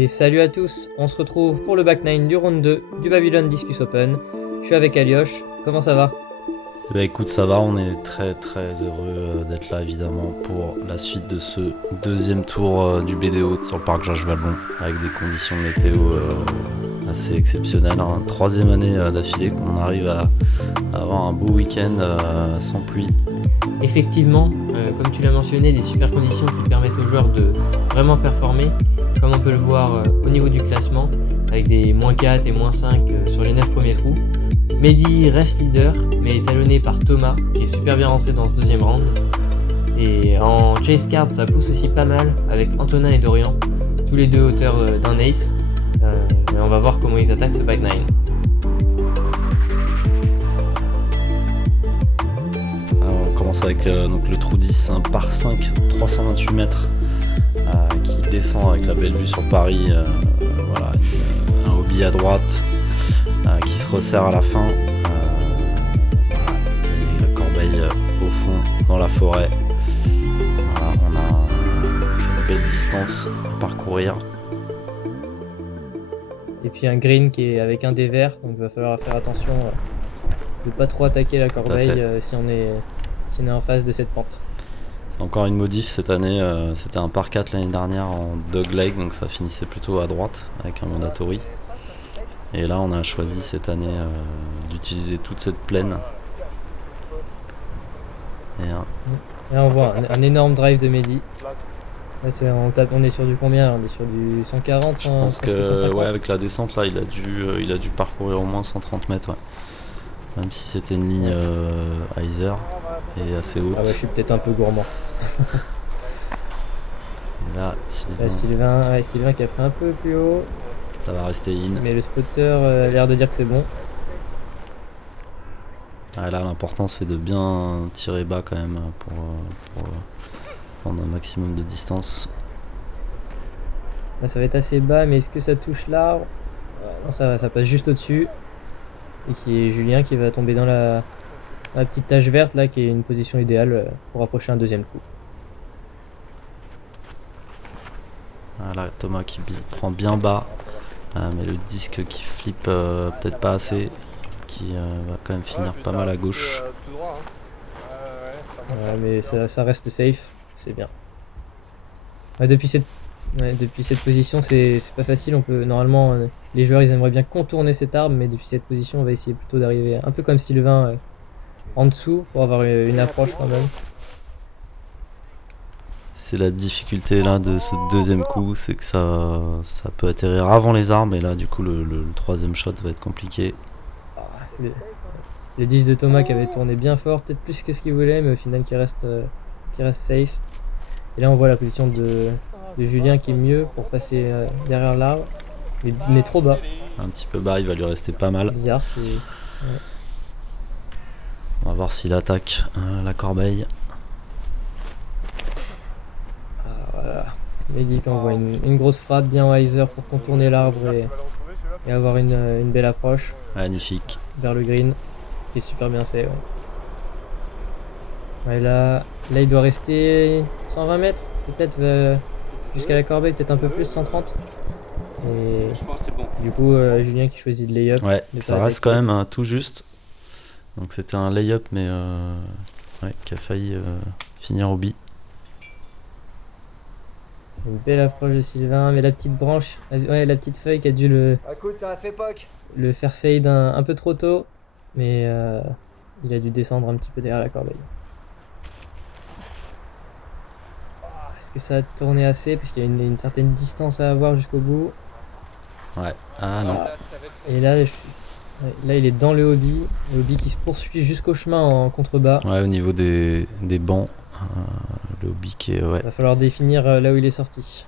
Et salut à tous, on se retrouve pour le back 9 du round 2 du Babylon Discus Open. Je suis avec Aliosh, comment ça va? Bah écoute, ça va, on est très heureux d'être là évidemment pour la suite de ce deuxième tour du BDO sur le parc Georges Valbon avec des conditions météo assez exceptionnelles. Troisième année d'affilée qu'on arrive à avoir un beau week-end sans pluie. Effectivement, comme tu l'as mentionné, des super conditions qui permettent aux joueurs de vraiment performer, comme on peut le voir au niveau du classement, avec des -4 et -5 sur les 9 premiers trous. Mehdi reste leader, mais est talonné par Thomas, qui est super bien rentré dans ce deuxième round. Et en chase card, ça pousse aussi pas mal, avec Antonin et Dorian, tous les deux auteurs d'un ace. Mais on va voir comment ils attaquent ce back 9. On commence avec donc le trou 10, un par 5, 328 mètres, qui descend avec la belle vue sur Paris. Voilà, un hobby à droite. Qui se resserre à la fin, et la corbeille au fond dans la forêt. Voilà, on a une belle distance à parcourir. Et puis un green qui est avec un dé vert, donc il va falloir faire attention de pas trop attaquer la corbeille si on est en face de cette pente. C'est encore une modif cette année, c'était un par 4 l'année dernière en dogleg, donc ça finissait plutôt à droite avec un mandatory. Et là, on a choisi cette année d'utiliser toute cette plaine. Et, là, on voit un énorme drive de Mehdi. Là, on est sur du combien? On est sur du 140. Je pense que ouais, avec la descente, là, il a dû parcourir au moins 130 mètres. Ouais. Même si c'était une ligne Heiser et assez haute. Ah ouais, je suis peut-être un peu gourmand. Et là, Sylvain qui a pris un peu plus haut. Ça va rester in. Mais le spotter a l'air de dire que c'est bon. Ah, là, l'important c'est de bien tirer bas quand même pour prendre un maximum de distance. Là, ça va être assez bas, mais est-ce que ça touche l'arbre? Non, ça passe juste au-dessus. Et qui est Julien qui va tomber dans la petite tache verte là, qui est une position idéale pour approcher un deuxième coup. Là, Thomas qui prend bien bas. Mais le disque qui flippe peut-être pas assez, qui va quand même finir pas mal à gauche. Ouais, mais ça reste safe, c'est bien. Ouais, depuis cette position, c'est pas facile. Normalement, les joueurs ils aimeraient bien contourner cet arbre, mais depuis cette position, on va essayer plutôt d'arriver un peu comme Sylvain en dessous pour avoir une approche quand même. C'est la difficulté là de ce deuxième coup, c'est que ça peut atterrir avant les arbres, et là du coup le troisième shot va être compliqué. Le 10 de Thomas qui avait tourné bien fort, peut-être plus que ce qu'il voulait, mais au final qui reste safe. Et là on voit la position de Julien qui est mieux pour passer derrière l'arbre, mais trop bas. Un petit peu bas, il va lui rester pas mal. Bizarre, c'est... Ouais. On va voir s'il attaque la corbeille. Voilà. Mehdi qui envoie une grosse frappe bien Heiser pour contourner l'arbre et avoir une belle approche. Magnifique. Vers le green, qui est super bien fait. Ouais, là il doit rester 120 mètres, peut-être jusqu'à la corbeille, peut-être un peu plus, 130. Et du coup, Julien qui choisit de lay-up. Ouais, ça reste quand même tout juste. Donc c'était un lay-up, mais ouais, qui a failli finir au bi. Une belle approche de Sylvain, mais la petite branche, la petite feuille qui a dû le faire fade un peu trop tôt, mais il a dû descendre un petit peu derrière la corbeille. Est-ce que ça a tourné assez? Parce qu'il y a une certaine distance à avoir jusqu'au bout. Ouais, ah non. Et là il est dans le hobby qui se poursuit jusqu'au chemin en contrebas. Ouais, au niveau des bancs, le hobby qui est... Ouais. Il va falloir définir là où il est sorti.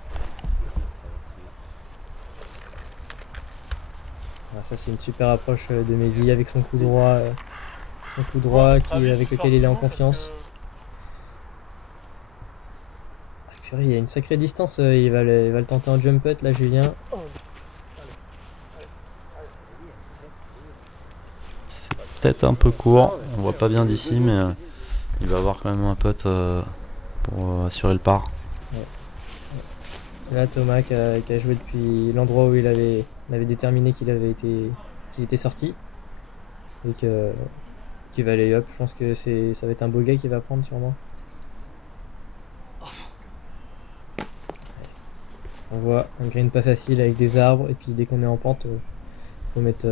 Alors ça c'est une super approche de Mehdi avec son coup droit, avec lequel il est en confiance. Ah, purée, il y a une sacrée distance, il va le tenter en jump putt là, Julien. C'est peut-être un peu court, on voit pas bien d'ici, mais il va avoir quand même un putt pour assurer le par. Là, Thomas qui a joué depuis l'endroit où il avait déterminé qu'il était sorti. Et qu'il va aller up. Je pense que ça va être un bogey qu'il va prendre sûrement. On voit un green pas facile avec des arbres. Et puis dès qu'on est en pente, faut mettre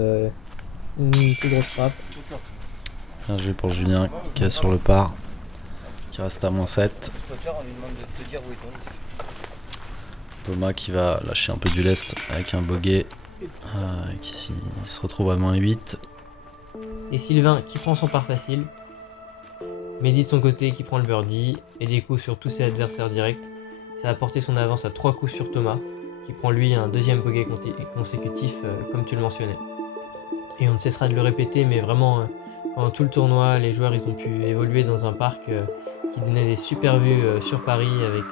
une plus grosse frappe. Bien joué pour Julien qui est sur le par, qui reste à -7. Thomas qui va lâcher un peu du lest avec un bogey qui se retrouve à -8. Et Sylvain qui prend son par facile. Mehdi de son côté qui prend le birdie et des coups sur tous ses adversaires directs. Ça a porté son avance à 3 coups sur Thomas, qui prend lui un deuxième bogey consécutif comme tu le mentionnais. Et on ne cessera de le répéter, mais vraiment pendant tout le tournoi, les joueurs ils ont pu évoluer dans un parc qui donnait des super vues sur Paris avec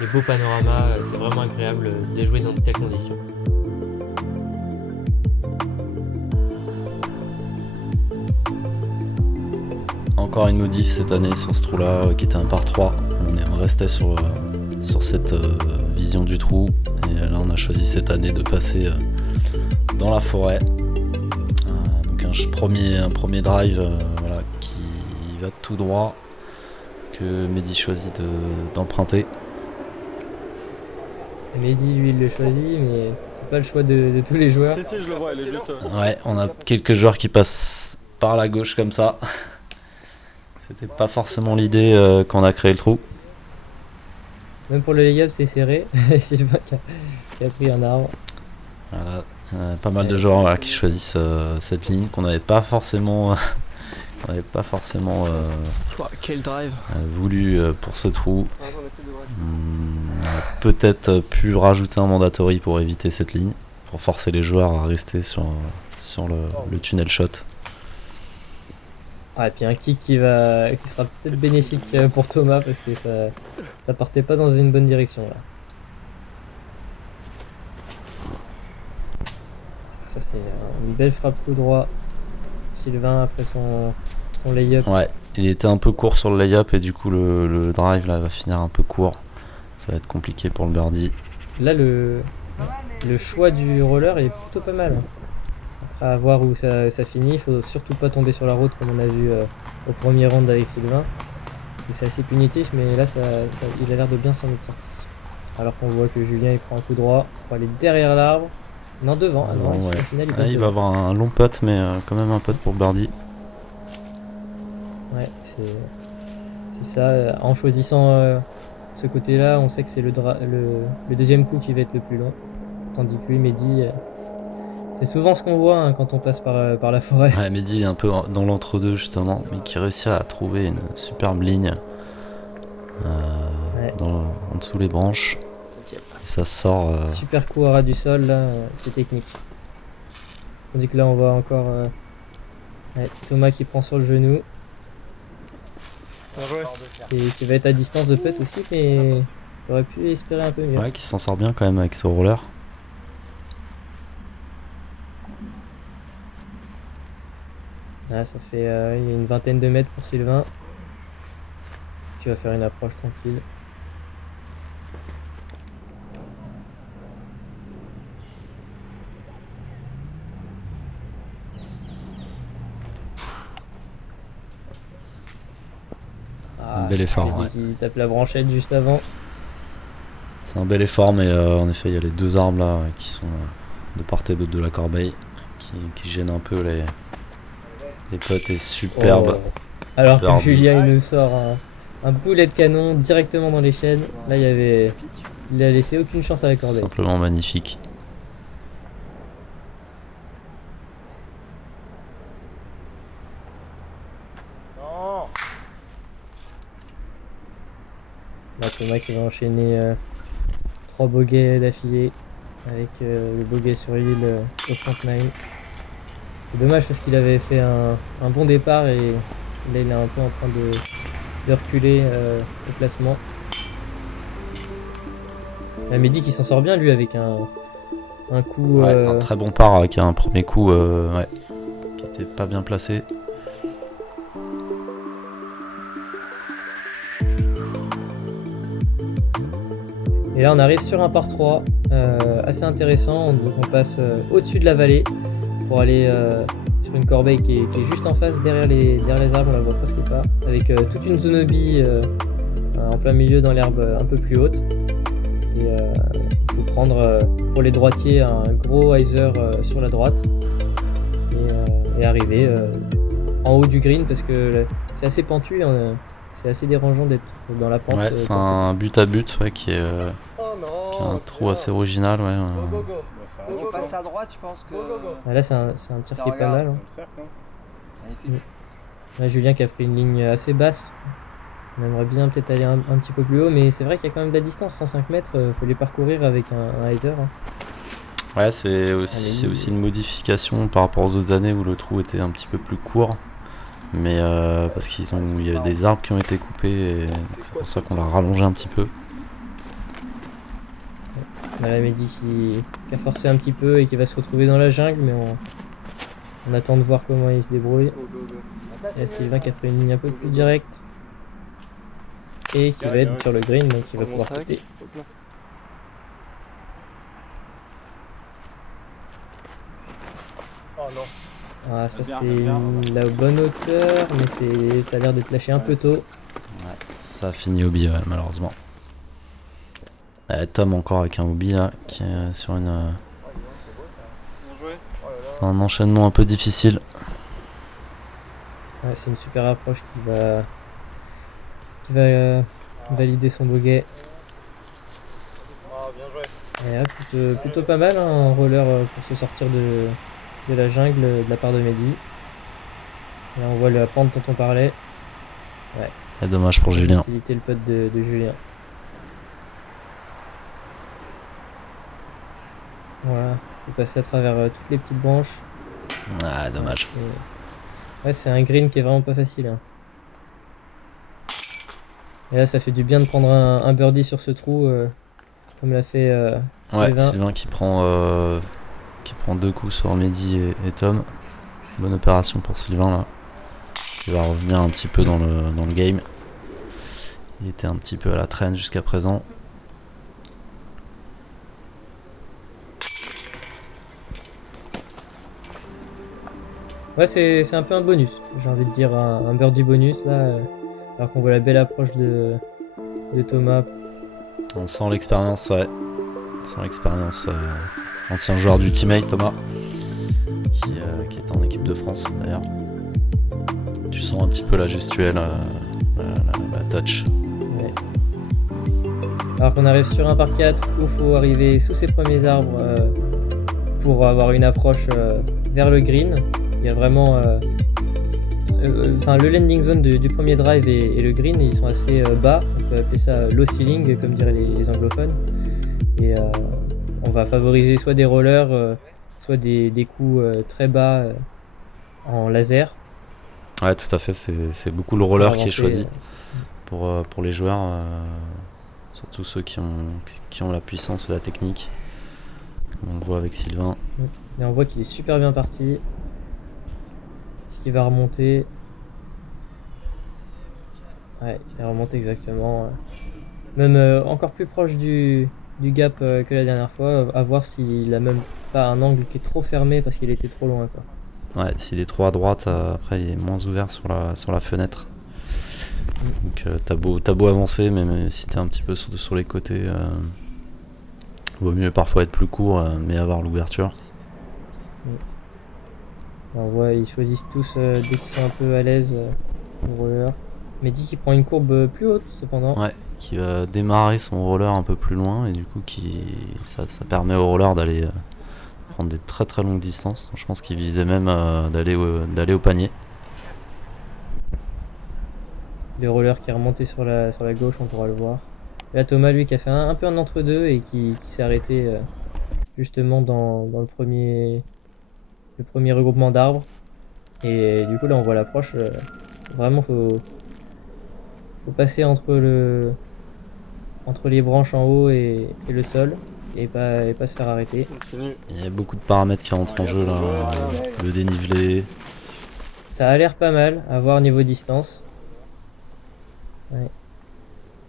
des beaux panoramas. C'est vraiment agréable de jouer dans de telles conditions. Encore une modif cette année sur ce trou là qui était un par 3. On restait sur cette vision du trou et là on a choisi cette année de passer dans la forêt. Donc un premier drive voilà, qui va tout droit que Mehdi choisit d'emprunter. Mehdi lui il le choisit mais c'est pas le choix de tous les joueurs. Si, je le vois, elle est juste... Ouais, on a quelques joueurs qui passent par la gauche comme ça. C'était pas forcément l'idée quand on a créé le trou. Même pour le lay-up c'est serré. Sylvain qui a pris un arbre. Voilà, pas mal de joueurs voilà, qui choisissent cette ligne qu'on n'avait pas forcément, Quel drive. voulu pour ce trou. On a peut-être pu rajouter un mandatory pour éviter cette ligne, pour forcer les joueurs à rester sur le tunnel shot. Ah, et puis un kick qui sera peut-être bénéfique pour Thomas parce que ça partait pas dans une bonne direction là. Ça c'est une belle frappe coup droit. Sylvain après son lay-up. Ouais, il était un peu court sur le lay-up et du coup le drive là va finir un peu court. Ça va être compliqué pour le birdie. Là le choix du roller est plutôt pas mal. Après à voir où ça finit, il faut surtout pas tomber sur la route comme on a vu au premier round avec Sylvain. C'est assez punitif mais là il a l'air de bien s'en être sorti. Alors qu'on voit que Julien il prend un coup droit pour aller derrière l'arbre. Non devant, Non, au ouais. final, Il va avoir un long putt mais quand même un putt pour birdie. Ouais, c'est ça. En choisissant ce côté-là, on sait que c'est le deuxième coup qui va être le plus long. Tandis que lui, Mehdi, c'est souvent ce qu'on voit quand on passe par la forêt. Ouais, Mehdi il est un peu dans l'entre-deux justement, mais qui réussit à trouver une superbe ligne Ouais. en dessous les branches. Et ça sort. Super coup à ras du sol, là, c'est technique. Tandis que là, on voit encore Thomas qui prend sur le genou. Et qui va être à distance de putt aussi, mais j'aurais pu espérer un peu mieux. Ouais, qui s'en sort bien quand même avec ce roller. Là, ça fait il y a une vingtaine de mètres pour Sylvain. Qui va faire une approche tranquille. Un bel effort, ouais. Qui tape la branchette juste avant. C'est un bel effort, mais en effet, il y a les deux arbres là qui sont de part et d'autre de la corbeille qui gênent un peu les potes. Et superbe. Oh. Alors que birdie. Julien il nous sort un boulet de canon directement dans les chaînes. Là il a laissé aucune chance à la Tout corbeille. simplement magnifique. Là Thomas qui va enchaîner 3 bogeys d'affilée avec le bogey sur l'île au front 9. C'est dommage parce qu'il avait fait un bon départ et là il est un peu en train de reculer au placement. La Mehdi qui s'en sort bien lui avec un coup. Ouais, un très bon par avec un premier coup qui était pas bien placé. Et là on arrive sur un par 3 assez intéressant, donc on passe au-dessus de la vallée pour aller sur une corbeille qui est juste en face derrière les arbres, on la voit presque pas, avec toute une zonobie en plein milieu dans l'herbe un peu plus haute. Et il faut prendre pour les droitiers un gros hyzer sur la droite et arriver en haut du green parce que c'est assez pentu, c'est assez dérangeant d'être dans la pente. Ouais, c'est un but à but qui a un trou assez original. Ouais, Tu passes à droite, je pense que. Ah, là c'est un tir qui est pas mal. Magnifique. Là, Julien qui a pris une ligne assez basse. On aimerait bien peut-être aller un petit peu plus haut, mais c'est vrai qu'il y a quand même de la distance, 105 mètres, faut les parcourir avec un hyzer. Ouais, c'est aussi une modification par rapport aux autres années où le trou était un petit peu plus court. Mais parce qu'il y a des arbres qui ont été coupés et donc c'est pour ça qu'on l'a rallongé un petit peu. On a la Mehdi qui a forcé un petit peu et qui va se retrouver dans la jungle, mais on attend de voir comment il se débrouille. Il y a Sylvain qui a pris une ligne un peu plus directe et qui va être sur le green, donc il va pouvoir sauter. Ah, ça c'est la bonne hauteur, mais ça a l'air d'être lâché un peu tôt. Ouais, ça finit au billet, malheureusement. Tom encore avec un hobby là, qui est sur un enchaînement un peu difficile. Ouais, c'est une super approche qui va valider son bogey. Et là, plutôt pas mal, hein, un roller pour se sortir de la jungle de la part de Mehdi. Là on voit la pente dont on parlait. Ouais. Et dommage pour Julien. Faciliter le putt de Julien. Voilà, faut passer à travers toutes les petites branches. Ah, dommage. Ouais, c'est un green qui est vraiment pas facile. Hein. Et là, ça fait du bien de prendre un birdie sur ce trou, comme l'a fait Sylvain. Sylvain qui prend 2 coups sur Mehdi et Tom. Bonne opération pour Sylvain là. Il va revenir un petit peu dans le game. Il était un petit peu à la traîne jusqu'à présent. Ouais, c'est un peu un bonus, j'ai envie de dire un birdie bonus là, alors qu'on voit la belle approche de Thomas. On sent l'expérience, ouais. On sent l'expérience. Ancien joueur du teammate Thomas, qui est en équipe de France d'ailleurs. Tu sens un petit peu la gestuelle, la touch. Ouais. Alors qu'on arrive sur un par 4 où il faut arriver sous ses premiers arbres pour avoir une approche vers le green. Il y a vraiment le landing zone du premier drive et le green, ils sont assez bas, on peut appeler ça low ceiling comme diraient les anglophones, et on va favoriser soit des rollers, soit des coups très bas en laser. Ouais, tout à fait, c'est beaucoup le roller qui est choisi pour les joueurs, surtout ceux qui ont la puissance et la technique. On le voit avec Sylvain. Et on voit qu'il est super bien parti. Est-ce qu'il va remonter? Ouais, il a remonté exactement. Même encore plus proche du gap que la dernière fois, à voir s'il a même pas un angle qui est trop fermé parce qu'il était trop loin, quoi. Ouais, s'il est trop à droite, après il est moins ouvert sur la fenêtre. Donc t'as beau avancer, mais si t'es un petit peu sur les côtés, vaut mieux parfois être plus court, mais avoir l'ouverture. On voit, ils choisissent tous dès qu'ils sont un peu à l'aise le roller. Mehdi qui prend une courbe plus haute cependant. Ouais, qui va démarrer son roller un peu plus loin et du coup ça permet au roller d'aller prendre des très très longues distances. Je pense qu'il visait même d'aller au panier. Le roller qui est remonté sur la gauche, on pourra le voir. Et là Thomas lui qui a fait un peu un entre-deux et qui s'est arrêté justement dans le premier regroupement d'arbres. Et du coup là on voit l'approche. Vraiment faut passer entre les branches en haut et le sol et pas se faire arrêter. Il y a beaucoup de paramètres qui rentrent en jeu là. Le dénivelé. Ça a l'air pas mal à voir niveau distance. Ouais.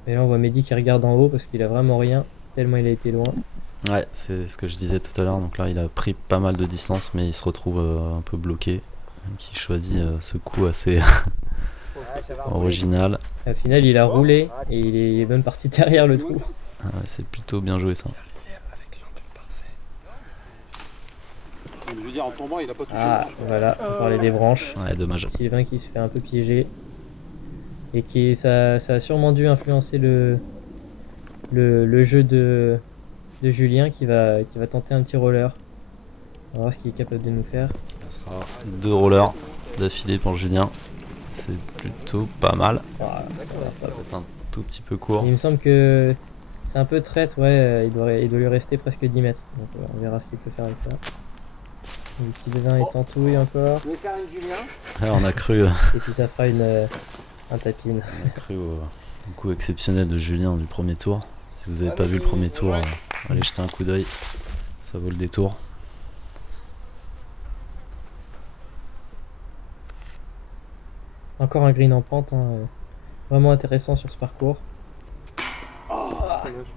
Et là on voit Mehdi qui regarde en haut parce qu'il a vraiment rien. tellement il a été loin. Ouais, c'est ce que je disais tout à l'heure. Donc là, il a pris pas mal de distance, mais il se retrouve un peu bloqué. Donc il choisit ce coup assez original. Au final, il a roulé et il est même parti derrière le trou. Ah ouais, c'est plutôt bien joué ça. Je veux dire, en tombant, il a pas touché. Ah, voilà, on parlait des branches. Ouais, dommage. Sylvain qui se fait un peu piéger. Et ça a sûrement dû influencer le jeu de Julien qui va tenter un petit roller. On va voir ce qu'il est capable de nous faire. Ça sera 2 rollers d'affilée pour Julien. C'est plutôt pas mal. Voilà, ça va pas. Peut-être un tout petit peu court. Il me semble que c'est un peu traître, ouais, il doit lui rester presque 10 mètres. Donc on verra ce qu'il peut faire avec ça. Le petit Sylvain est en touille encore. Vous voulez faire une Julien? Ouais, on a cru, Et puis ça fera un tapine. au coup exceptionnel de Julien du premier tour. Si vous n'avez pas vu le premier tour, allez jeter un coup d'œil. Ça vaut le détour. Encore un green en pente, hein, vraiment intéressant sur ce parcours.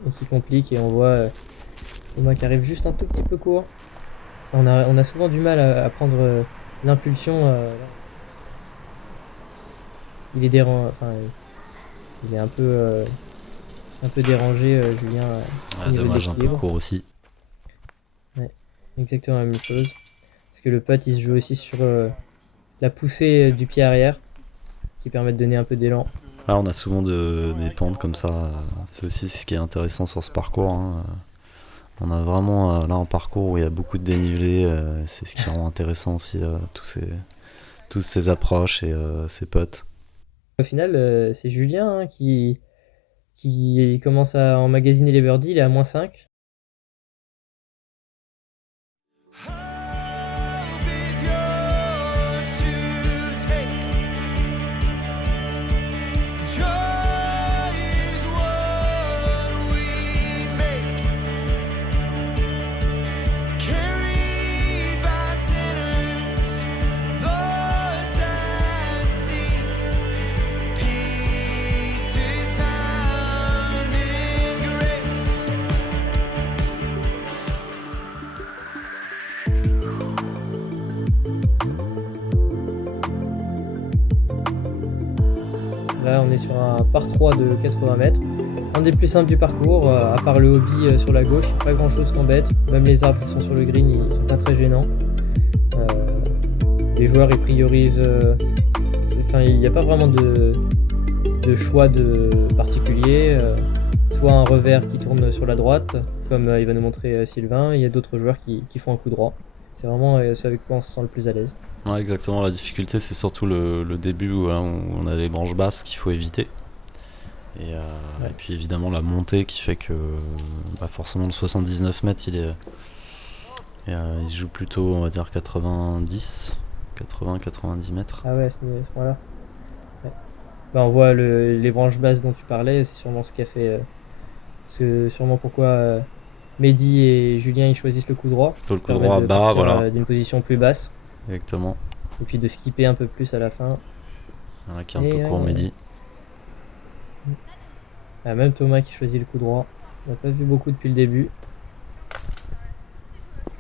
Et qui complique et on voit Thomas qui arrive juste un tout petit peu court. On a souvent du mal à prendre l'impulsion. Il est il est un peu dérangé, Julien. Au niveau de Dommage, un peu l'équilibre. court aussi. Exactement la même chose. Parce que le putt il se joue aussi sur la poussée du pied arrière qui permet de donner un peu d'élan. Là, on a souvent des pentes comme ça. C'est aussi ce qui est intéressant sur ce parcours, hein. On a vraiment là un parcours où il y a beaucoup de dénivelé. C'est ce qui rend intéressant aussi tous ces approches et ces putts. Au final, c'est Julien hein, qui commence à emmagasiner les birdies. Il est à -5. Là, on est sur un par 3 de 80 mètres. Un des plus simples du parcours, à part le hobby sur la gauche, pas grand chose qu'embête. Même les arbres qui sont sur le green, ils sont pas très gênants. Les joueurs, ils priorisent. Il n'y a pas vraiment de choix particulier. Soit un revers qui tourne sur la droite, comme il va nous montrer Sylvain. Il y a d'autres joueurs qui font un coup droit. C'est vraiment ce avec quoi on se sent le plus à l'aise. Ouais, exactement. La difficulté, c'est surtout le début où on a les branches basses qu'il faut éviter. Et puis évidemment la montée qui fait que forcément le 79 mètres il se joue plutôt, on va dire 80-90 mètres. Ah ouais, à ce moment-là. Ouais. On voit les branches basses dont tu parlais, c'est sûrement ce qui a fait. Sûrement pourquoi Mehdi et Julien ils choisissent le coup droit. Plutôt le coup droit bas, voilà. D'une position plus basse. Exactement. Et puis de skipper un peu plus à la fin. Voilà, qui est un peu court, Mehdi. Ah, même Thomas qui choisit le coup droit. On n'a pas vu beaucoup depuis le début.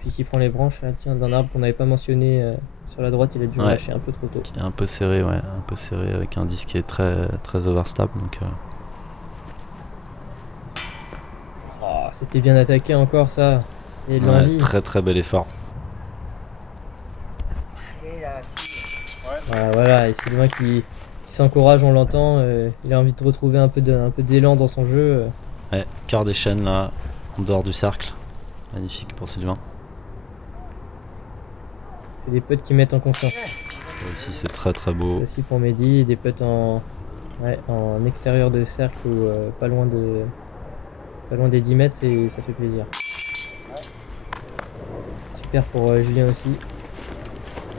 Puis qui prend les branches d'un arbre qu'on n'avait pas mentionné sur la droite, il a dû lâcher un peu trop tôt. Qui est un peu serré, un peu serré avec un disque qui est très, très overstable. Donc, Oh, c'était bien attaqué encore ça. Et de l'envie. Très très bel effort. Voilà, et Sylvain qui s'encourage, on l'entend. Il a envie de retrouver un peu d'élan dans son jeu. Ouais, quart des chaînes là, en dehors du cercle. Magnifique pour Sylvain. C'est des putts qui mettent en confiance. Ça aussi c'est très très beau. Ça aussi pour Mehdi, des putts en extérieur de cercle ou pas loin des 10 mètres, ça fait plaisir. Super pour Julien aussi.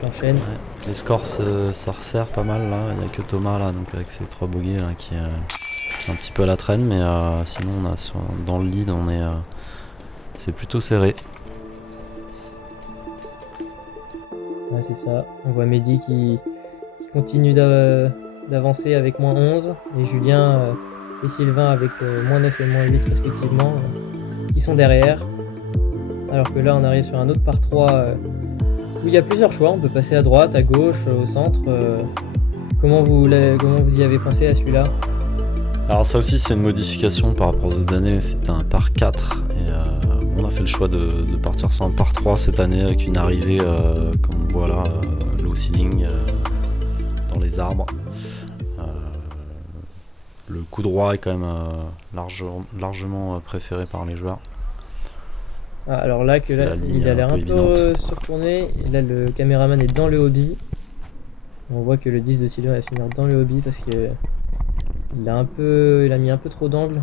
Qui enchaîne. Ouais. Les scores se resserrent pas mal là. Il n'y a que Thomas là, donc avec ses 3 bogeys là, qui est un petit peu à la traîne, mais sinon on a dans le lead, c'est plutôt serré. Ouais, c'est ça. On voit Mehdi qui continue d'avancer avec -11 et Julien et Sylvain avec -9 et -8 respectivement. sont derrière. Alors que là on arrive sur un autre par 3 où il y a plusieurs choix, on peut passer à droite, à gauche, au centre. Comment vous y avez pensé à celui-là? Alors ça aussi c'est une modification par rapport aux autres années, c'était un par 4 et on a fait le choix de partir sur un par 3 cette année avec une arrivée comme on voit là, low ceiling dans les arbres. Le coup droit est quand même largement préféré par les joueurs. Ah, alors là, C'est là la ligne il a l'air un évidente. peu surtourné, et là le caméraman est dans le hobby. On voit que le 10 de Sylvain va finir dans le hobby parce que il a mis un peu trop d'angle.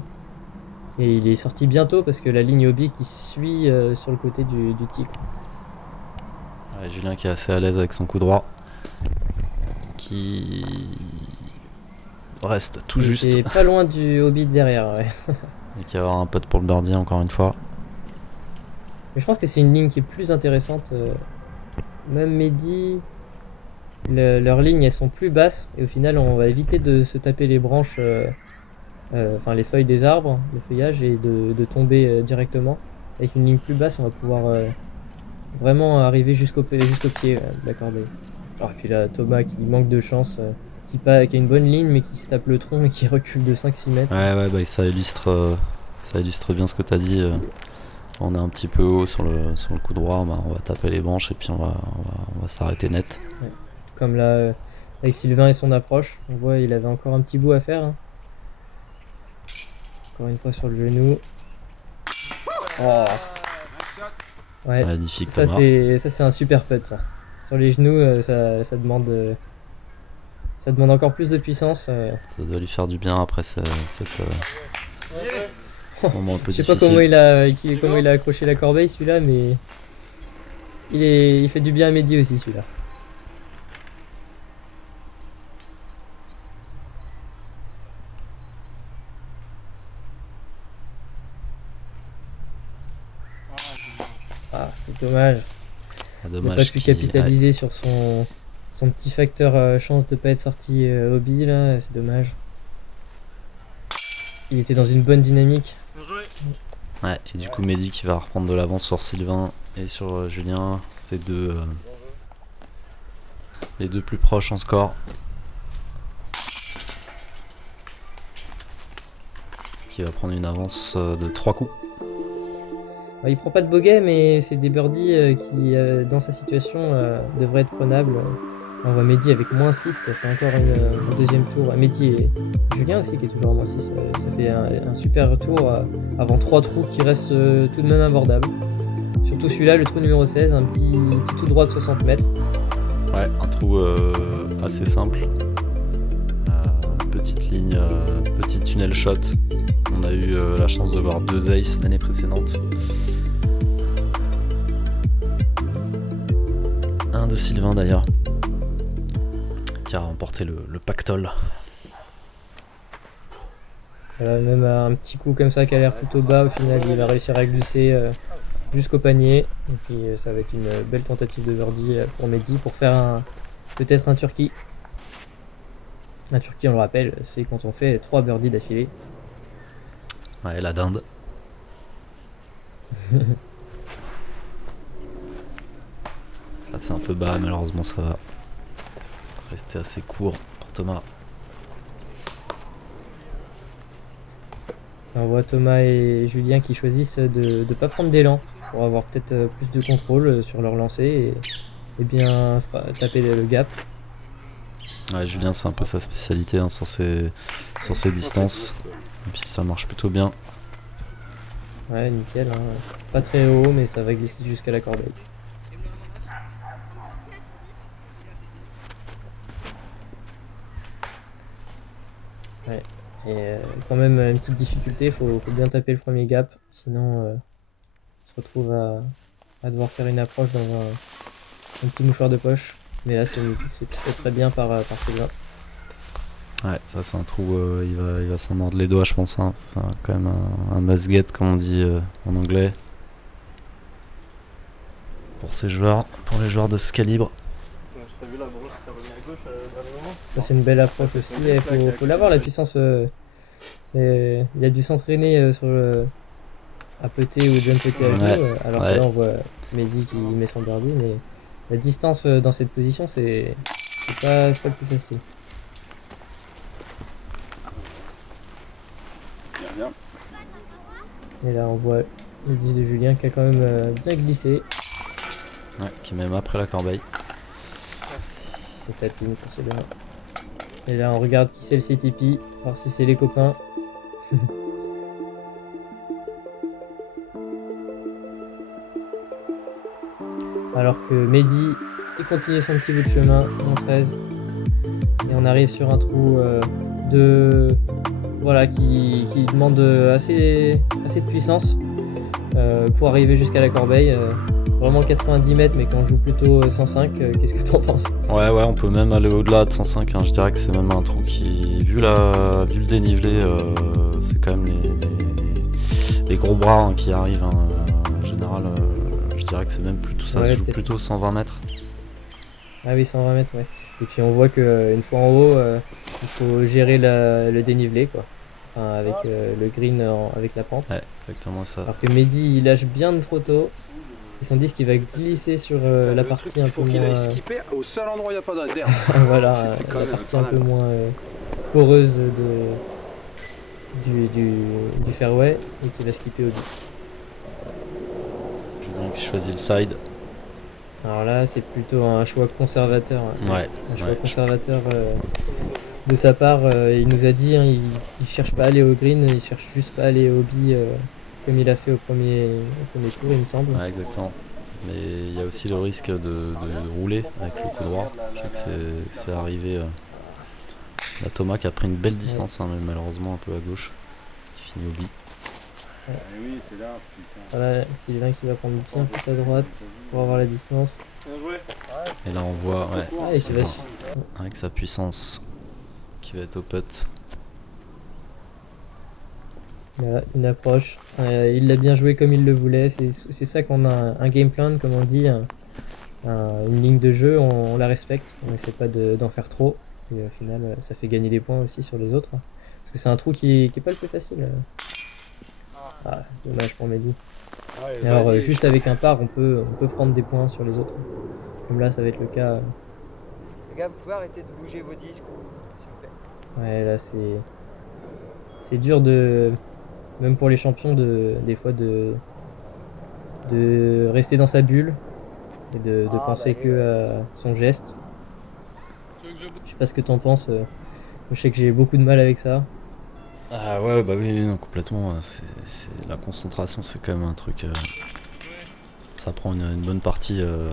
Et il est sorti bientôt parce que la ligne hobby qui suit sur le côté du tee. Ouais, Julien qui est assez à l'aise avec son coup droit, qui reste tout juste C'est pas loin du hobby derrière, ouais. et qui va avoir un pote pour le birdie encore une fois. Mais je pense que c'est une ligne qui est plus intéressante. Même Mehdi, leurs lignes elles sont plus basses et au final on va éviter de se taper les branches, enfin les feuilles des arbres, le feuillage, et de tomber directement. Avec une ligne plus basse on va pouvoir vraiment arriver jusqu'au pied de la corbeille. Alors, et puis là Thomas qui manque de chance, qui a une bonne ligne mais qui se tape le tronc et qui recule de 5-6 mètres. Ouais, bah, ça illustre bien ce que tu as dit. On est un petit peu haut sur le coup droit, bah, on va taper les branches et puis on va s'arrêter net. Comme là, avec Sylvain et son approche, on voit il avait encore un petit bout à faire. Hein. Encore une fois sur le genou. Oh. Ouais, Magnifique ça Thomas. c'est un super putt ça. Sur les genoux, ça demande encore plus de puissance. Ça doit lui faire du bien après ce moment un peu Je sais pas difficile. comment il a accroché la corbeille celui-là, mais il fait du bien à Mehdi aussi celui-là. Ah, c'est dommage. Ah, Il n'a dommage pas pu qu'il- capitaliser sur son petit facteur chance de pas être sorti hobby là, c'est dommage. Il était dans une bonne dynamique. Ouais, et du coup Mehdi qui va reprendre de l'avance sur Sylvain et sur Julien, c'est les deux plus proches en score. Qui va prendre une avance de 3 coups. Il prend pas de bogey, mais c'est des birdies qui, dans sa situation, devraient être prenables. On voit Mehdi avec -6, ça fait encore un deuxième tour. Mehdi et Julien aussi qui est toujours à -6. Ça fait un super tour avant 3 trous qui restent tout de même abordables. Surtout celui-là, le trou numéro 16, un petit tout droit de 60 mètres. Ouais, un trou assez simple. Petite ligne, petit tunnel shot. On a eu la chance de voir 2 aces l'année précédente. Un de Sylvain d'ailleurs, qui a remporté le pactole. Voilà, même un petit coup comme ça qui a l'air plutôt bas, au final il va réussir à glisser jusqu'au panier. Et puis ça va être une belle tentative de birdie pour Mehdi pour faire peut-être un turkey. Un turkey, on le rappelle, c'est quand on fait 3 birdies d'affilée. Ouais, la dinde. Là c'est un peu bas, malheureusement ça va rester assez court pour Thomas. On voit Thomas et Julien qui choisissent de ne pas prendre d'élan pour avoir peut-être plus de contrôle sur leur lancer et bien taper le gap. Ouais, Julien c'est un peu sa spécialité hein, sur ces distances. Et puis ça marche plutôt bien. Ouais, nickel. Hein. Pas très haut, mais ça va glisser jusqu'à la corbeille. Ouais. Et quand même une petite difficulté, faut bien taper le premier gap, sinon on se retrouve à devoir faire une approche dans un petit mouchoir de poche. Mais là c'est fait très bien par Sylvain. Ouais, ça c'est un trou, il va s'en mordre les doigts je pense, hein. C'est quand même un must-get comme on dit en anglais. Pour les joueurs de ce calibre. Ça c'est une belle approche aussi, il faut l'avoir la puissance. Il y a du sens rené sur à putter ou jump putter à Ouais, deux, alors ouais. que là on voit Mehdi qui met son birdie, mais la distance dans cette position c'est pas le plus facile. Bien, bien. Et là on voit le 10 de Julien qui a quand même bien glissé. Ouais, qui est même après la corbeille. Le tapis pour ses deux mains. Et là on regarde qui c'est le CTP, voir si c'est les copains. Alors que Mehdi il continue son petit bout de chemin en 13. Et on arrive sur un trou voilà, qui demande assez de puissance pour arriver jusqu'à la corbeille. Vraiment 90 mètres, mais quand on joue plutôt 105, qu'est-ce que t'en penses? Ouais, on peut même aller au-delà de 105. Hein. Je dirais que c'est même un trou qui, vu le dénivelé, c'est quand même les gros bras hein, qui arrivent. Hein. En général, je dirais que c'est même plutôt ça, Ouais, se joue peut-être. plutôt 120 mètres. Ah oui, 120 mètres, ouais. Et puis on voit qu'une fois en haut, il faut gérer le dénivelé, quoi. Enfin, avec le green avec la pente. Ouais, exactement ça. Alors que Mehdi, il lâche bien de trop tôt. Et son disque, il va glisser sur la Le partie truc, un il faut peu qu'il moins... aille skipper au seul endroit où il n'y a pas d'herbe. voilà, C'est quand la même partie un peu infernal. moins poreuse du fairway et qui va skipper au but. Julien qui choisit le side. Alors là, c'est plutôt un choix conservateur. Hein. Ouais, Un choix ouais, conservateur de sa part. Il nous a dit, hein, il cherche pas à aller au green, il cherche juste pas à aller au B comme il a fait au premier tour, il me semble. ouais, exactement. Mais il y a aussi le risque de rouler avec le coup droit. Je sais que c'est arrivé. Là, Thomas qui a pris une belle distance, hein, mais malheureusement un peu à gauche. Qui finit au B. Eh oui, c'est là, putain. Voilà, Sylvain qui va prendre bien plus à droite pour avoir la distance. Bien joué. Et là on voit, ouais, Ah, et qui va avec sa puissance qui va être au putt. Voilà, une approche. Il l'a bien joué comme il le voulait. C'est ça qu'on a un game plan, comme on dit, une ligne de jeu, on la respecte. On n'essaie pas d'en faire trop. Et au final, ça fait gagner des points aussi sur les autres. Parce que c'est un trou qui est pas le plus facile. Ah, dommage pour Mehdi. Ouais, Et alors, vas-y. juste avec un par, on peut prendre des points sur les autres. Comme là, ça va être le cas. Les gars, vous pouvez arrêter de bouger vos disques, s'il vous plaît. Ouais, là, c'est dur même pour les champions, des fois, de rester dans sa bulle et de penser que à son geste. Je sais pas ce que t'en penses. Je sais que j'ai beaucoup de mal avec ça. Ah ouais, bah oui, non, complètement. C'est la concentration, c'est quand même un truc. Ça prend une bonne partie de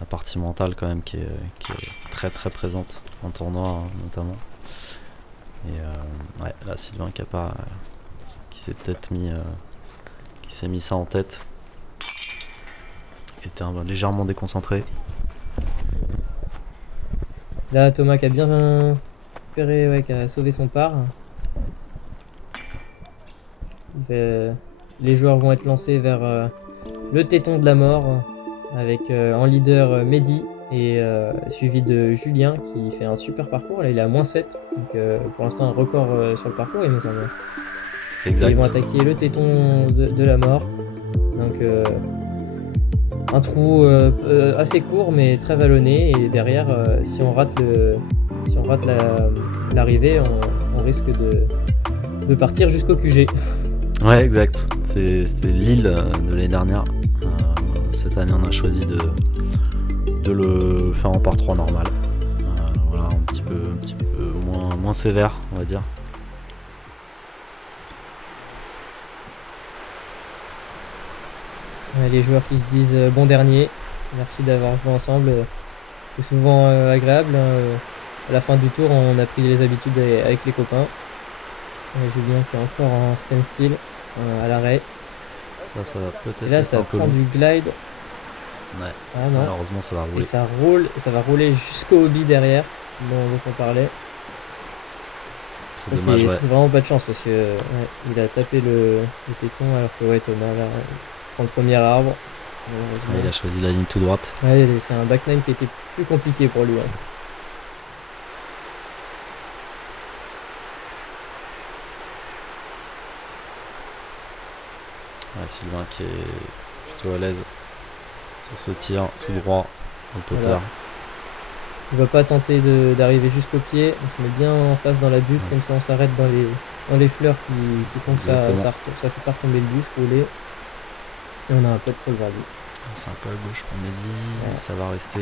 la partie mentale quand même qui est très très présente en tournoi hein, notamment. Et ouais, là Sylvain qui s'est peut-être qui s'est mis ça en tête, était légèrement déconcentré. Là, Thomas qui a bien repéré, ouais, qui a sauvé son par. Les joueurs vont être lancés vers le téton de la mort avec en leader Mehdi et suivi de Julien qui fait un super parcours. Là, il est à -7, donc pour l'instant un record sur le parcours, il me semble. Exact. Ils vont attaquer le téton de la mort. Donc un trou assez court mais très vallonné. Et derrière, si on rate l'arrivée, on risque de partir jusqu'au QG. Ouais, exact. C'était l'île de l'année dernière. Cette année, on a choisi de le faire en par 3 normal. Voilà, un petit peu moins sévère, on va dire. Les joueurs qui se disent bon dernier, merci d'avoir joué ensemble. C'est souvent agréable. Hein. À la fin du tour, on a pris les habitudes avec les copains. Julien qui est encore en standstill à l'arrêt. Ça va peut-être Et là, être ça un peu prend long. du glide. Ouais, Ah non. malheureusement, ça va Et rouler. ça va rouler jusqu'au hobby derrière, dont on parlait. C'est Ça, dommage, ouais. c'est vraiment pas de chance parce que ouais, il a tapé le téton alors que ouais, Thomas là, prend le premier arbre. Ouais, il a choisi la ligne tout droite. Ouais, c'est un back nine qui était plus compliqué pour lui. Hein. Sylvain qui est plutôt à l'aise sur ce tir tout droit au potter. Voilà. On va pas tenter d'arriver jusqu'au pied, on se met bien en face dans la butte, Ouais. comme ça on s'arrête dans les fleurs qui font que Exactement. ça fait pas retomber le disque, rouler. Et on a un peu de progrès. C'est un peu à gauche pour Mehdi, Ouais. ça va rester.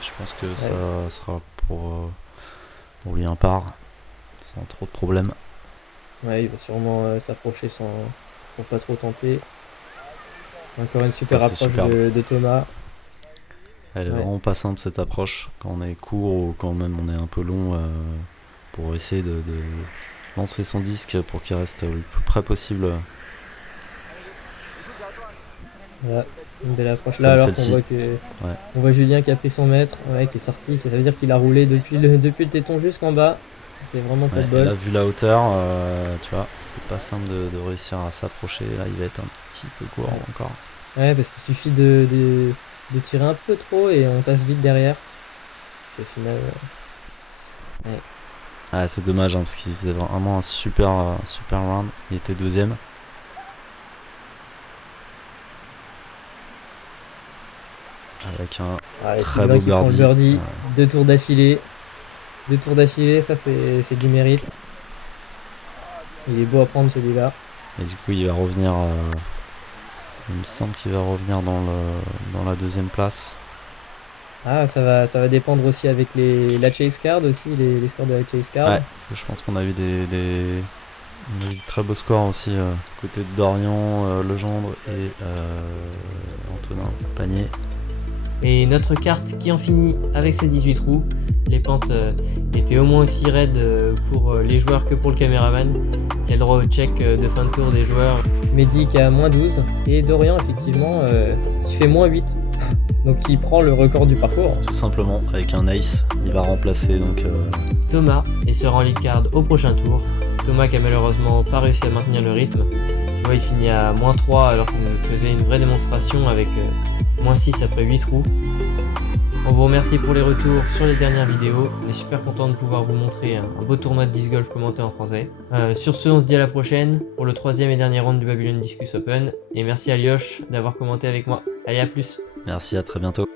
Je pense que ça sera pour lui un par, sans trop de problèmes. Ouais, il va sûrement s'approcher sans pas trop tenter. Encore une super Ça, c'est approche superbe. de Thomas. Elle est Ouais. vraiment pas simple cette approche quand on est court ou quand même on est un peu long pour essayer de lancer son disque pour qu'il reste le plus près possible. Voilà, une belle approche. Comme Là, alors qu'on celle-ci. voit on voit Julien qui a pris 100 mètres, ouais, qui est sorti, ça veut dire qu'il a roulé depuis le téton jusqu'en bas. C'est vraiment pas Ouais, de et bol. là, vu la hauteur, tu vois, c'est pas simple de réussir à s'approcher. Là, il va être un petit peu court encore. Ouais, parce qu'il suffit de tirer un peu trop et on passe vite derrière. Et au final, Ah, c'est dommage parce qu'il faisait vraiment un super round. Il était deuxième. Avec un allez, très Sylvain beau qui prend le birdie. birdie. Ouais. 2 tours d'affilée. 2 tours d'affilée, ça c'est du mérite. Il est beau à prendre celui-là. Et du coup, il va revenir. Il me semble qu'il va revenir dans la deuxième place. Ah, ça va dépendre aussi avec la chase card aussi, les scores de la chase card. Ouais, parce que je pense qu'on a eu des très beaux scores aussi côté de Dorian, Legendre et Antonin Panier. Et notre carte qui en finit avec ces 18 trous. Les pentes étaient au moins aussi raides pour les joueurs que pour le caméraman, qui a le droit au check de fin de tour des joueurs. Mehdi qui a moins 12 et Dorian effectivement qui fait moins 8. Donc il prend le record du parcours. Tout simplement, avec un ace, il va remplacer donc. Thomas et sera en lead card au prochain tour. Thomas qui a malheureusement pas réussi à maintenir le rythme. Tu vois, il finit à moins 3 alors qu'il nous faisait une vraie démonstration avec moins 6 après 8 trous. On vous remercie pour les retours sur les dernières vidéos. On est super content de pouvoir vous montrer un beau tournoi de disc golf commenté en français. Sur ce, on se dit à la prochaine pour le 3e et dernier round du Babylon Discus Open. Et merci à Lioche d'avoir commenté avec moi. Allez, à plus! Merci, à très bientôt.